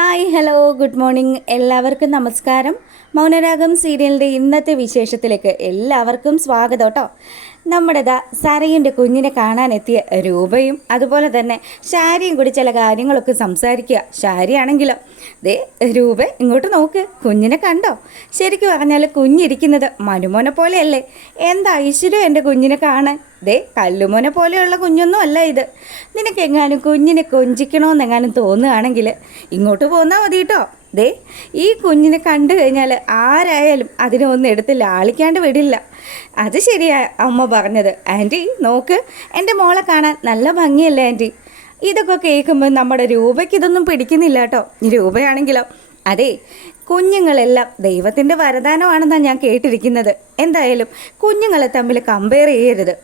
Hi hello good morning എല്ലാവർക്കും നമസ്കാരം. മൗനരാഗം സീരിയലിൻ്റെ ഇന്നത്തെ വിശേഷത്തിലേക്ക് എല്ലാവർക്കും സ്വാഗതം കേട്ടോ. നമ്മുടെ സരയുടെ കുഞ്ഞിനെ കാണാനെത്തിയ രൂപയും അതുപോലെ തന്നെ ശാരിയും കൂടി ചില കാര്യങ്ങളൊക്കെ സംസാരിക്കുക. ശാരിയാണെങ്കിലോ രൂപ ഇങ്ങോട്ട് നോക്ക്, കുഞ്ഞിനെ കണ്ടോ? ശരിക്കും പറഞ്ഞാൽ കുഞ്ഞിരിക്കുന്നത് മനുമോനെ പോലെയല്ലേ? എന്താ ഐശ്വര്യം എൻ്റെ കുഞ്ഞിനെ കാണാൻ. കല്ലുമോനെ പോലെയുള്ള കുഞ്ഞൊന്നും അല്ല ഇത്. നിനക്കെങ്ങാനും കുഞ്ഞിനെ കൊഞ്ചിക്കണമെന്നെങ്ങാനും തോന്നുകയാണെങ്കിൽ ഇങ്ങോട്ട് പോന്നാൽ മതി കേട്ടോ. ഈ കുഞ്ഞിനെ കണ്ടു കഴിഞ്ഞാൽ ആരായാലും അതിനെ ഒന്നും എടുത്ത് ലാളിക്കാണ്ട് വിടില്ല. അത് ശരിയാ അമ്മ പറഞ്ഞത്. ആൻറ്റി നോക്ക്, എൻ്റെ മോളെ കാണാൻ നല്ല ഭംഗിയല്ലേ ആൻറ്റി? ഇതൊക്കെ കേൾക്കുമ്പോൾ നമ്മുടെ രൂപയ്ക്ക് ഇതൊന്നും പിടിക്കുന്നില്ല കേട്ടോ. രൂപയാണെങ്കിലോ കുഞ്ഞുങ്ങളെല്ലാം ദൈവത്തിൻ്റെ വരദാനമാണെന്നാണ് ഞാൻ കേട്ടിരിക്കുന്നത്. എന്തായാലും കുഞ്ഞുങ്ങളെ തമ്മിൽ കമ്പയർ ചെയ്യരുത്.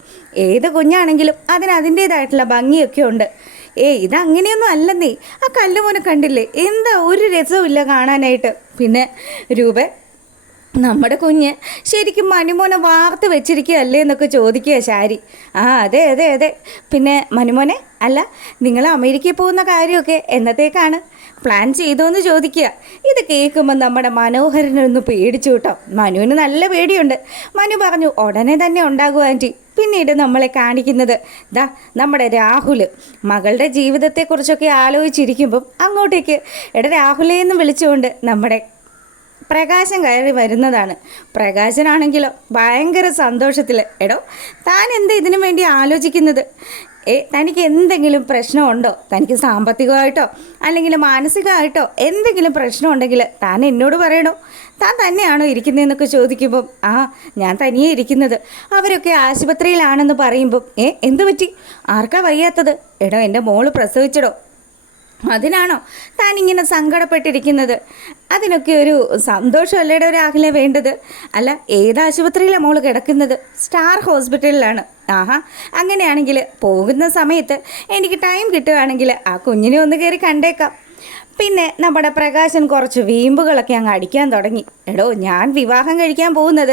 ഏത് കുഞ്ഞാണെങ്കിലും അതിന് ഭംഗിയൊക്കെ ഉണ്ട്. ഇതങ്ങനെയൊന്നും അല്ലെന്നേ. ആ കല്ലുമോനെ കണ്ടില്ലേ, എന്താ ഒരു രസവുമില്ല കാണാനായിട്ട്. പിന്നെ രൂപ, നമ്മുടെ കുഞ്ഞ് ശരിക്കും മനുമോനെ വാർത്ത് വെച്ചിരിക്കുകയല്ലേ എന്നൊക്കെ ചോദിക്കുക ശാരി. അതെ അതെ അതെ. പിന്നെ മനുമോനെ, അല്ല നിങ്ങൾ അമേരിക്കയിൽ പോകുന്ന കാര്യമൊക്കെ എന്നത്തേക്കാണ് പ്ലാൻ ചെയ്തോന്ന് ചോദിക്കുക. ഇത് കേൾക്കുമ്പോൾ നമ്മുടെ മനോഹരനൊന്ന് പേടിച്ചു കേട്ടോ. മനുവിന് നല്ല പേടിയുണ്ട്. മനു പറഞ്ഞു ഉടനെ തന്നെ ഉണ്ടാകും ആൻറ്റി. പിന്നീട് നമ്മളെ കാണിക്കുന്നത് നമ്മുടെ രാഹുൽ മകളുടെ ജീവിതത്തെക്കുറിച്ചൊക്കെ ആലോചിച്ചിരിക്കുമ്പം അങ്ങോട്ടേക്ക് രാഹുലേ എന്ന് വിളിച്ചുകൊണ്ട് നമ്മുടെ പ്രകാശൻ കയറി വരുന്നതാണ്. പ്രകാശനാണെങ്കിലോ ഭയങ്കര സന്തോഷത്തിൽ. താൻ എന്താ ഇതിനു വേണ്ടി ആലോചിക്കുന്നത്? തനിക്ക് എന്തെങ്കിലും പ്രശ്നമുണ്ടോ? തനിക്ക് സാമ്പത്തികമായിട്ടോ അല്ലെങ്കിൽ മാനസികമായിട്ടോ എന്തെങ്കിലും പ്രശ്നമുണ്ടെങ്കിൽ താൻ എന്നോട് പറയണോ? താൻ തന്നെയാണോ ഇരിക്കുന്നതെന്നൊക്കെ ചോദിക്കുമ്പം ഞാൻ തനിയെ ഇരിക്കുന്നത്. അവരൊക്കെ ആശുപത്രിയിലാണെന്ന് പറയുമ്പം എന്തു പറ്റി? ആർക്കാ വയ്യാത്തത്? എൻ്റെ മോള് പ്രസവിച്ചടോ, അതിനാണോ താൻ ഇങ്ങനെ സങ്കടപ്പെട്ടിരിക്കുന്നത്? അതിനൊക്കെ ഒരു സന്തോഷമല്ലേടെ രാഹുലെ വേണ്ടത്? അല്ല, ഏത് ആശുപത്രിയിലാണ് മോള് കിടക്കുന്നത്? സ്റ്റാർ ഹോസ്പിറ്റലിലാണ്. അങ്ങനെയാണെങ്കിൽ പോകുന്ന സമയത്ത് എനിക്ക് ടൈം കിട്ടുകയാണെങ്കിൽ ആ കുഞ്ഞിനെ ഒന്ന് കയറി കണ്ടേക്കാം. പിന്നെ നമ്മുടെ പ്രകാശൻ കുറച്ച് വീമ്പുകളൊക്കെ അങ്ങ് അടിക്കാൻ തുടങ്ങി. ഞാൻ വിവാഹം കഴിക്കാൻ പോകുന്നത്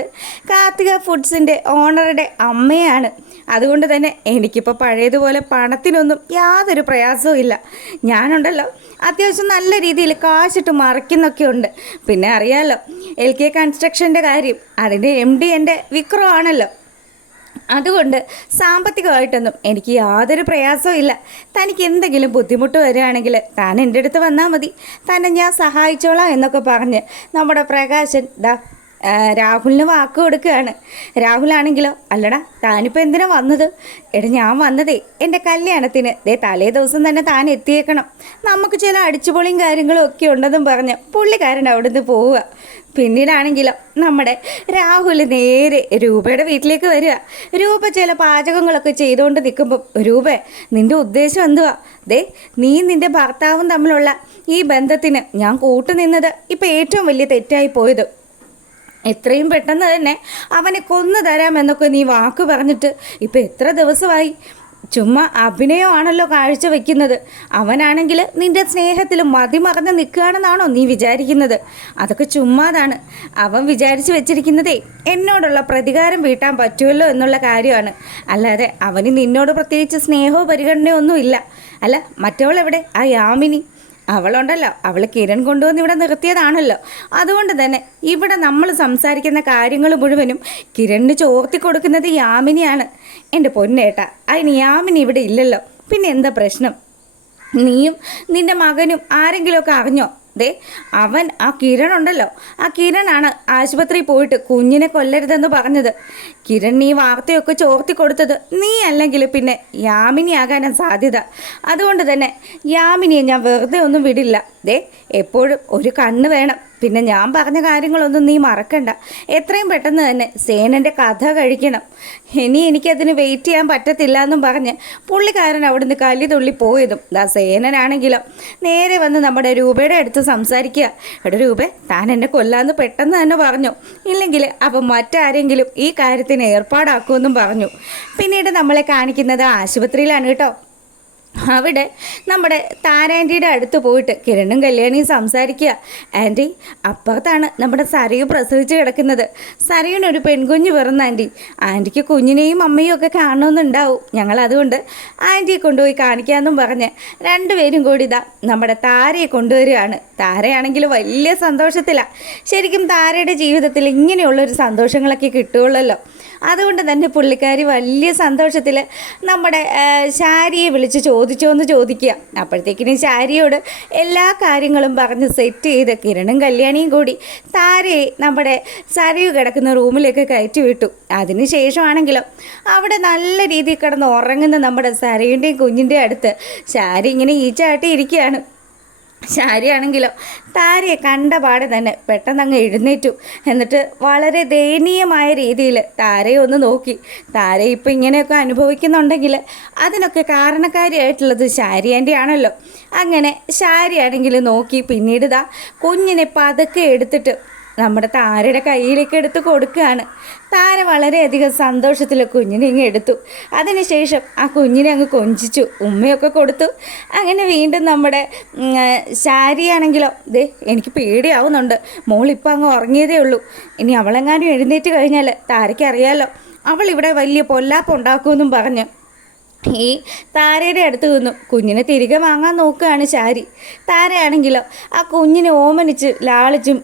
കാർത്തിക ഫുഡ്സിൻ്റെ ഓണറുടെ അമ്മയാണ്. അതുകൊണ്ട് തന്നെ എനിക്കിപ്പോൾ പഴയതുപോലെ പണത്തിനൊന്നും യാതൊരു പ്രയാസവും ഇല്ല. ഞാനുണ്ടല്ലോ അത്യാവശ്യം നല്ല രീതിയിൽ കാശിട്ട് മറിക്കുന്നൊക്കെ ഉണ്ട്. പിന്നെ അറിയാമല്ലോ LK കൺസ്ട്രക്ഷൻ്റെ കാര്യം, അതിൻ്റെ MD എൻ്റെ വിക്രം ആണല്ലോ. അതുകൊണ്ട് സാമ്പത്തികമായിട്ടൊന്നും എനിക്ക് യാതൊരു പ്രയാസവും ഇല്ല. തനിക്ക് എന്തെങ്കിലും ബുദ്ധിമുട്ട് വരികയാണെങ്കിൽ താൻ എൻ്റെ അടുത്ത് വന്നാൽ മതി, തന്നെ ഞാൻ സഹായിച്ചോളാം എന്നൊക്കെ പറഞ്ഞ് നമ്മുടെ പ്രകാശൻ രാഹുലിന് വാക്ക് കൊടുക്കുകയാണ്. രാഹുലാണെങ്കിലോ അല്ലടാ താനിപ്പോൾ എന്തിനാ വന്നത്? ഞാൻ വന്നതേ എൻ്റെ കല്യാണത്തിന് തലേ ദിവസം തന്നെ താൻ എത്തിയേക്കണം, നമുക്ക് ചില അടിച്ചുപൊളിയും കാര്യങ്ങളും ഒക്കെ ഉണ്ടെന്നും പറഞ്ഞ് പുള്ളിക്കാരൻ അവിടുന്ന് പോവുക. പിന്നീടാണെങ്കിലോ നമ്മുടെ രാഹുൽ നേരെ രൂപയുടെ വീട്ടിലേക്ക് വരിക. രൂപ ചില പാചകങ്ങളൊക്കെ ചെയ്തുകൊണ്ട് നിൽക്കുമ്പം നിൻ്റെ ഉദ്ദേശം എന്തുവാ? നീ നിൻ്റെ ഭർത്താവും തമ്മിലുള്ള ഈ ബന്ധത്തിന് ഞാൻ കൂട്ടുനിന്നത് ഇപ്പം ഏറ്റവും വലിയ തെറ്റായി പോയത്. എത്രയും പെട്ടെന്ന് തന്നെ അവനെ കൊന്നു തരാമെന്നൊക്കെ നീ വാക്ക് പറഞ്ഞിട്ട് ഇപ്പം എത്ര ദിവസമായി? ചുമ്മാ അഭിനയമാണല്ലോ കാഴ്ച വയ്ക്കുന്നത്. അവനാണെങ്കിൽ നിൻ്റെ സ്നേഹത്തിൽ മതിമറന്ന് നിൽക്കുകയാണെന്നാണോ നീ വിചാരിക്കുന്നത്? അതൊക്കെ ചുമ്മാതാണ്. അവൻ വിചാരിച്ച് വെച്ചിരിക്കുന്നതേ എന്നോടുള്ള പ്രതികാരം വീട്ടാൻ പറ്റുമല്ലോ എന്നുള്ള കാര്യമാണ്. അല്ലാതെ അവന് നിന്നോട് പ്രത്യേകിച്ച് സ്നേഹമോ പരിഗണനയോ ഒന്നും ഇല്ല. അല്ല, മറ്റവളെവിടെ? ആ യാമിനി അവളുണ്ടല്ലോ, അവൾ കിരൺ കൊണ്ടുവന്ന് ഇവിടെ നിർത്തിയതാണല്ലോ. അതുകൊണ്ട് തന്നെ ഇവിടെ നമ്മൾ സംസാരിക്കുന്ന കാര്യങ്ങൾ മുഴുവനും കിരണിന് ചോർത്തി കൊടുക്കുന്നത് യാമിനിയാണ്. എൻ്റെ പൊന്നേട്ടാ, അതിന് യാമിനി ഇവിടെ ഇല്ലല്ലോ, പിന്നെ എന്താ പ്രശ്നം? നീയും നിൻ്റെ മകനും ആരെങ്കിലുമൊക്കെ അറിഞ്ഞോ? അവൻ ആ കിരൺ ഉണ്ടല്ലോ, ആ കിരണാണ് ആശുപത്രിയിൽ പോയിട്ട് കുഞ്ഞിനെ കൊല്ലരുതെന്ന് പറഞ്ഞത്. കിരൺ നീ വാർത്തയൊക്കെ ചോർത്തി കൊടുത്തത് നീ അല്ലെങ്കിൽ പിന്നെ യാമിനി ആകാനാണ് സാധ്യത. അതുകൊണ്ട് തന്നെ യാമിനിയെ ഞാൻ വെറുതെ ഒന്നും വിടില്ല. എപ്പോഴും ഒരു കണ്ണ് വേണം. പിന്നെ ഞാൻ പറഞ്ഞ കാര്യങ്ങളൊന്നും നീ മറക്കണ്ട. എത്രയും പെട്ടെന്ന് തന്നെ സേനൻ്റെ കഥ കഴിക്കണം. ഇനി എനിക്കതിന് വെയിറ്റ് ചെയ്യാൻ പറ്റത്തില്ല എന്നും പറഞ്ഞ് പുള്ളിക്കാരൻ അവിടുന്ന് കല്ലി തുള്ളി പോയതും സേനനാണെങ്കിലോ നേരെ വന്ന് നമ്മുടെ രൂപയുടെ അടുത്ത് സംസാരിക്കുക. രൂപേ, താൻ എന്നെ കൊല്ലാമെന്ന് പെട്ടെന്ന് തന്നെ പറഞ്ഞു, ഇല്ലെങ്കിൽ അപ്പം മറ്റാരെങ്കിലും ഈ കാര്യത്തിന് ഏർപ്പാടാക്കുമെന്നും പറഞ്ഞു. പിന്നീട് നമ്മളെ കാണിക്കുന്നത് ആശുപത്രിയിലാണ് കേട്ടോ. അവിടെ നമ്മുടെ താരാൻറ്റിയുടെ അടുത്ത് പോയിട്ട് കിരണും കല്യാണിയും സംസാരിക്കുക. ആൻറ്റി, അപ്പുറത്താണ് നമ്മുടെ സരയു പ്രസവിച്ച് കിടക്കുന്നത്. സരയുനൊരു പെൺകുഞ്ഞ് പിറന്ന ആൻറ്റി. ആൻറ്റിക്ക് കുഞ്ഞിനെയും അമ്മയും ഒക്കെ കാണണമെന്നുണ്ടാവും. ഞങ്ങൾ അതുകൊണ്ട് ആൻറ്റിയെ കൊണ്ടുപോയി കാണിക്കാമെന്നും പറഞ്ഞ് രണ്ടുപേരും കൂടി ഇതാ നമ്മുടെ താരയെ കൊണ്ടുവരികയാണ്. താരയാണെങ്കിൽ വലിയ സന്തോഷത്തിലാണ്. ശരിക്കും താരയുടെ ജീവിതത്തിൽ ഇങ്ങനെയുള്ളൊരു സന്തോഷങ്ങളൊക്കെ കിട്ടുകയുള്ളല്ലോ. അതുകൊണ്ട് തന്നെ പുള്ളിക്കാരി വലിയ സന്തോഷത്തിൽ നമ്മുടെ ശാരിയെ വിളിച്ച് ചോദിച്ചോന്ന് ചോദിക്കുക. അപ്പോഴത്തേക്കിനും ശാരിയോട് എല്ലാ കാര്യങ്ങളും പറഞ്ഞ് സെറ്റ് ചെയ്ത് കിരണും കല്യാണിയും കൂടി താരയെ നമ്മുടെ സരയു കിടക്കുന്ന റൂമിലേക്ക് കയറ്റി വിട്ടു. അതിന് ശേഷമാണെങ്കിലും അവിടെ നല്ല രീതിയിൽ കിടന്ന് ഉറങ്ങുന്ന നമ്മുടെ സരയുടെയും കുഞ്ഞിൻ്റെയും അടുത്ത് ശാരി ഇങ്ങനെ ഈച്ചാട്ടി ഇരിക്കുകയാണ്. ശാരിയാണെങ്കിലോ താരയെ കണ്ട പാടെ തന്നെ പെട്ടെന്ന് അങ്ങ് എഴുന്നേറ്റു. എന്നിട്ട് വളരെ ദയനീയമായ രീതിയിൽ താരയെ ഒന്ന് നോക്കി. താര ഇപ്പം ഇങ്ങനെയൊക്കെ അനുഭവിക്കുന്നുണ്ടെങ്കിൽ അതിനൊക്കെ കാരണക്കാരിയായിട്ടുള്ളത് ശാരി ആൻറ്റി ആണല്ലോ. അങ്ങനെ ശാരിയാണെങ്കിൽ നോക്കി. പിന്നീട് ഇതാ കുഞ്ഞിനെ പതുക്കെ എടുത്തിട്ട് നമ്മുടെ താരയുടെ കയ്യിലേക്ക് എടുത്ത് കൊടുക്കുകയാണ്. താര വളരെയധികം സന്തോഷത്തിൽ കുഞ്ഞിനെ ഇങ്ങ് എടുത്തു. അതിനുശേഷം ആ കുഞ്ഞിനെ അങ്ങ് കൊഞ്ചിച്ചു, ഉമ്മയൊക്കെ കൊടുത്തു. അങ്ങനെ വീണ്ടും നമ്മുടെ ശാരിയാണെങ്കിലോ ദേ എനിക്ക് പേടിയാവുന്നുണ്ട്, മോളിപ്പോൾ അങ്ങ് ഉറങ്ങിയതേ ഉള്ളൂ. ഇനി അവളെങ്ങാനും എഴുന്നേറ്റ് കഴിഞ്ഞാൽ താരയ്ക്കറിയാലോ അവളിവിടെ വലിയ പൊല്ലാപ്പ് ഉണ്ടാക്കുമെന്നും പറഞ്ഞ് ഈ താരയുടെ അടുത്ത് നിന്നും കുഞ്ഞിനെ തിരികെ വാങ്ങാൻ നോക്കുകയാണ് ശാരി. താരയാണെങ്കിലോ ആ കുഞ്ഞിനെ ഓമനിച്ച് ലാളിച്ചും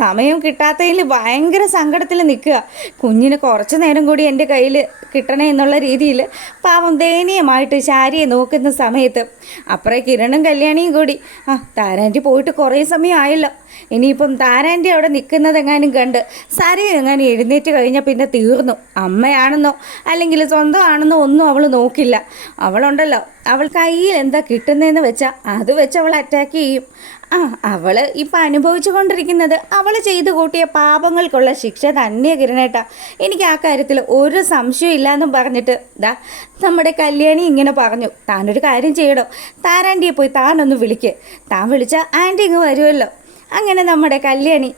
സമയം കിട്ടാത്തതിൽ ഭയങ്കര സങ്കടത്തിൽ നിൽക്കുക. കുഞ്ഞിന് കുറച്ച് നേരം കൂടി എൻ്റെ കയ്യിൽ കിട്ടണേ എന്നുള്ള രീതിയിൽ പാവം ദയനീയമായിട്ട് ശാരിയെ നോക്കുന്ന സമയത്ത് അപ്പുറം കിരണും കല്യാണിയും കൂടി താരാൻറ്റി പോയിട്ട് കുറേ സമയം ആയല്ലോ, ഇനിയിപ്പം താരാൻറ്റി അവിടെ നിൽക്കുന്നതെങ്ങാനും കണ്ട് സരയു എങ്ങാനും എഴുന്നേറ്റ് കഴിഞ്ഞാൽ പിന്നെ തീർന്നു. അമ്മയാണെന്നോ അല്ലെങ്കിൽ സ്വന്തമാണെന്നോ ഒന്നും അവൾ നോക്കില്ല. അവളുണ്ടല്ലോ, അവൾ കയ്യിൽ എന്താ കിട്ടുന്നതെന്ന് വെച്ചാൽ അത് വെച്ച് അവൾ അറ്റാക്ക് ചെയ്യും. അവൾ ഇപ്പം അനുഭവിച്ചു കൊണ്ടിരിക്കുന്നത് അവൾ ചെയ്തു കൂട്ടിയ പാപങ്ങൾക്കുള്ള ശിക്ഷ തന്നെയാണ് കിരണേട്ടാ. എനിക്ക് ആ കാര്യത്തിൽ ഒരു സംശയം ഇല്ലയെന്നും പറഞ്ഞിട്ട് നമ്മുടെ കല്യാണി ഇങ്ങനെ പറഞ്ഞു, താനൊരു കാര്യം ചെയ്യടോ, താരാൻറ്റിയെ പോയി താനൊന്ന് വിളിക്ക്, താൻ വിളിച്ചാൽ ആൻറ്റി ഇങ്ങ് വരുമല്ലോ. അങ്ങനെ നമ്മുടെ കല്യാണി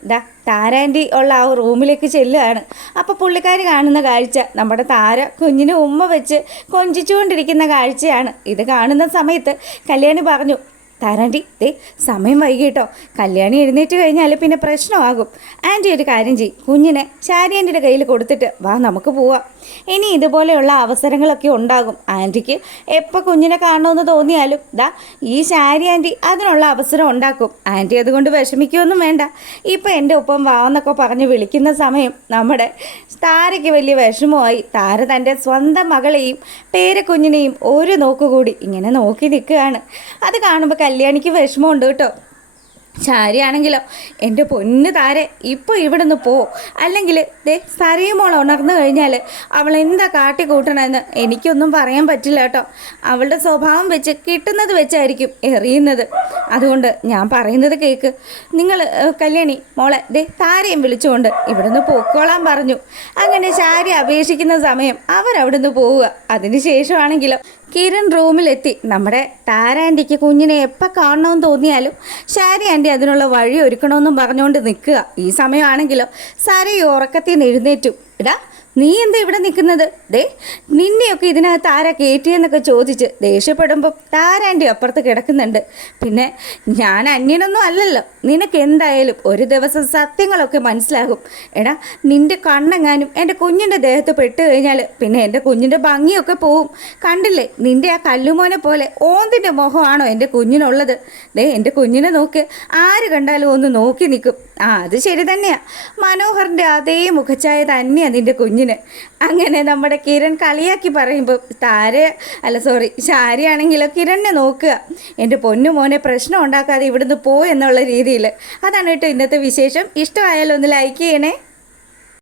താരാൻറ്റി ഉള്ള ആ റൂമിലേക്ക് ചെല്ലുകയാണ്. അപ്പോൾ പുള്ളിക്കാർ കാണുന്ന കാഴ്ച നമ്മുടെ താര കുഞ്ഞിനെ ഉമ്മ വെച്ച് കൊഞ്ചിച്ചുകൊണ്ടിരിക്കുന്ന കാഴ്ചയാണ്. ഇത് കാണുന്ന സമയത്ത് കല്യാണി പറഞ്ഞു, താരാൻറ്റി ദേ സമയം വൈകിട്ടോ, കല്യാണി എഴുന്നേറ്റ് കഴിഞ്ഞാൽ പിന്നെ പ്രശ്നമാകും. ആൻറ്റി ഒരു കാര്യം ചെയ്യും, കുഞ്ഞിനെ ശാരി ആൻറ്റിയുടെ കയ്യിൽ കൊടുത്തിട്ട് വാ നമുക്ക് പോവാം. ഇനി ഇതുപോലെയുള്ള അവസരങ്ങളൊക്കെ ഉണ്ടാകും. ആൻറ്റിക്ക് എപ്പോൾ കുഞ്ഞിനെ കാണണമെന്ന് തോന്നിയാലും ഈ ശാരി ആൻറ്റി അതിനുള്ള അവസരം ഉണ്ടാക്കും. ആൻറ്റി അതുകൊണ്ട് വിഷമിക്കുകയൊന്നും വേണ്ട. ഇപ്പം എൻ്റെ ഒപ്പം വാന്നൊക്കെ പറഞ്ഞ് വിളിക്കുന്ന സമയം നമ്മുടെ താരയ്ക്ക് വലിയ വിഷമമായി. താര തൻ്റെ സ്വന്തം മകളെയും പേരക്കുഞ്ഞിനെയും ഒരു നോക്കുകൂടി ഇങ്ങനെ നോക്കി നിൽക്കുകയാണ്. അത് കാണുമ്പോൾ കല്യാണിക്ക് വിഷമമുണ്ട് കേട്ടോ. ശാരിയാണെങ്കിലോ എൻ്റെ പൊന്ന് താരെ ഇപ്പോൾ ഇവിടെ നിന്ന് പോ, അല്ലെങ്കിൽ സരയുമോൾ ഉണർന്നു കഴിഞ്ഞാൽ അവൾ എന്താ കാട്ടിക്കൂട്ടണമെന്ന് എനിക്കൊന്നും പറയാൻ പറ്റില്ല കേട്ടോ. അവളുടെ സ്വഭാവം വെച്ച് കിട്ടുന്നത് വെച്ചായിരിക്കും എറിയുന്നത്. അതുകൊണ്ട് ഞാൻ പറയുന്നത് കേൾക്ക്. നിങ്ങൾ കല്യാണി മോളെ താരയും വിളിച്ചുകൊണ്ട് ഇവിടെ നിന്ന് പൊക്കോളാൻ പറഞ്ഞു. അങ്ങനെ ശാരി അപേക്ഷിക്കുന്ന സമയം അവരവിടുന്ന് പോവുക. അതിന് ശേഷമാണെങ്കിലോ കിരൺ റൂമിലെത്തി. നമ്മുടെ താരാൻറ്റിക്ക് കുഞ്ഞിനെ എപ്പോൾ കാണണമെന്ന് തോന്നിയാലും ശാരി ആൻറ്റി അതിനുള്ള വഴി ഒരുക്കണമെന്നും പറഞ്ഞുകൊണ്ട് നിൽക്കുക. ഈ സമയമാണെങ്കിലോ സരയു ഉറക്കത്തിൽ നിന്ന് എഴുന്നേറ്റു. നീ എന്താ ഇവിടെ നിൽക്കുന്നത്? നിന്നെയൊക്കെ ഇതിനകത്ത് ആരാ കയറ്റിയെന്നൊക്കെ ചോദിച്ച് ദേഷ്യപ്പെടുമ്പോൾ താരാൻറ്റി അപ്പുറത്ത് കിടക്കുന്നുണ്ട്. പിന്നെ ഞാൻ അന്യനൊന്നും അല്ലല്ലോ, നിനക്ക് എന്തായാലും ഒരു ദിവസം സത്യങ്ങളൊക്കെ മനസ്സിലാകും. നിൻ്റെ കണ്ണെങ്ങാനും എൻ്റെ കുഞ്ഞിൻ്റെ ദേഹത്ത് പെട്ട് കഴിഞ്ഞാൽ പിന്നെ എൻ്റെ കുഞ്ഞിൻ്റെ ഭംഗിയൊക്കെ പോവും. കണ്ടില്ലേ, നിൻ്റെ ആ കല്ലുമോനെ പോലെ ഓന്തിൻ്റെ മുഖമാണോ എൻ്റെ കുഞ്ഞിനുള്ളത്? എൻ്റെ കുഞ്ഞിനെ നോക്ക്, ആര് കണ്ടാലും ഒന്ന് നോക്കി നിൽക്കും. അത് ശരി തന്നെയാണ്, മനോഹറിൻ്റെ അതേ മുഖച്ഛായ തന്നെയാണ് നിൻ്റെ കുഞ്ഞിന്. അങ്ങനെ നമ്മുടെ കിരൺ കളിയാക്കി പറയുമ്പോൾ ശാരിയാണെങ്കിലോ കിരണിനെ നോക്കുക, എൻ്റെ പൊന്നു മോനെ പ്രശ്നം ഉണ്ടാക്കാതെ ഇവിടുന്ന് പോ എന്നുള്ള രീതിയിൽ. അതാണ് കേട്ടോ ഇന്നത്തെ വിശേഷം. ഇഷ്ടമായാലും ഒന്ന് ലൈക്ക് ചെയ്യണേ.